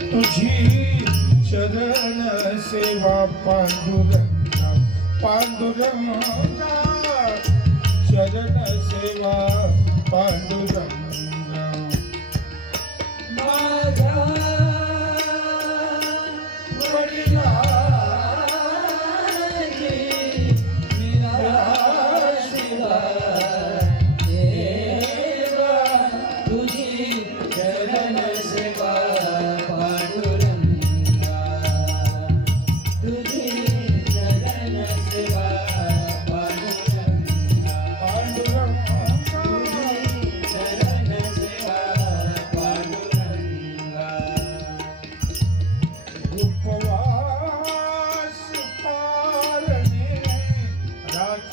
तुझी चरण सेवा पांडुरंगा पांडुरंगा चरण सेवा पांडुरंगा Yeah.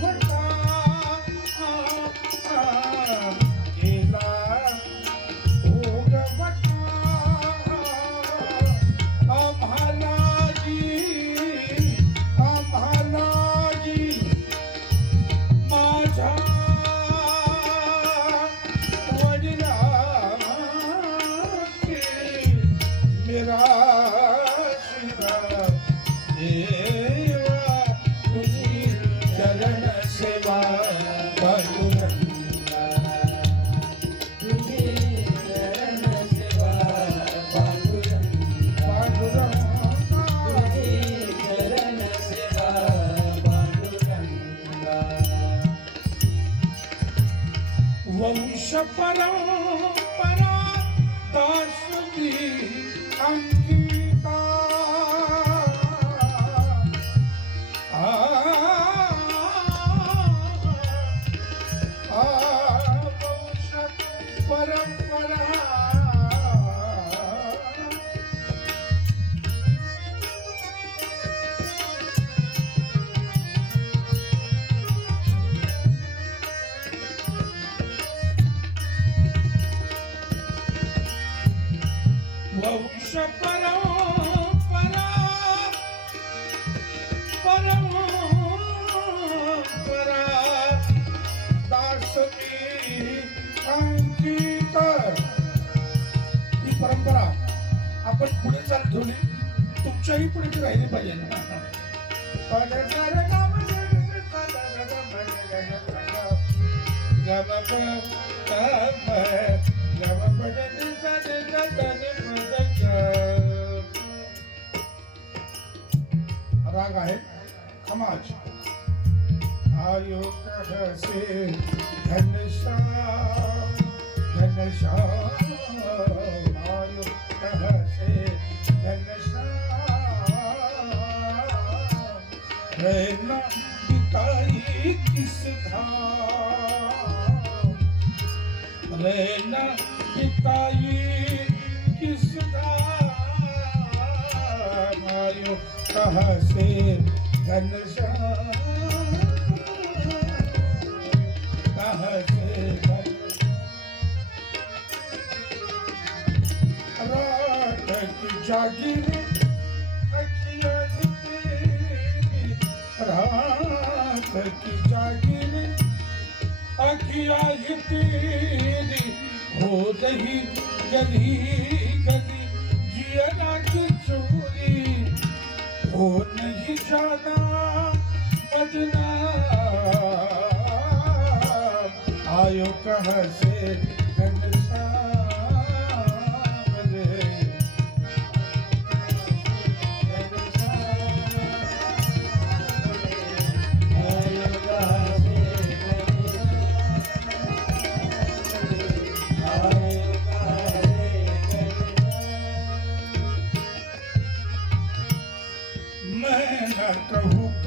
good पलो पर वंश परंपरा परंपरा दासमी अंकित ही परंपरा आपण पुढे चालू ठेवली तुमच्याही पुढे ती राहिली पाहिजे राग पाँच आयो कह से धन श्याम धन श्याम आयो कह से धन श्याम बिताई किस धाम रहना बिताई किस धाम आयो कह से ਜਾਗੀਰ ਅੱਖੀਆਂ ਦਿੱਤੀ ਰਾਤ ਕੀ ਜਾਗੀਰ ਅੱਖੀਆਂ ਦਿੱਤੀ ਹੋ ਰਹੀ ਜਲੀ ਨਿਸ਼ਾਨਾ ਭਜਨਾ ਆਇਓ ਕਹ ਸੇ ਕੰਨ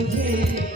বুঝে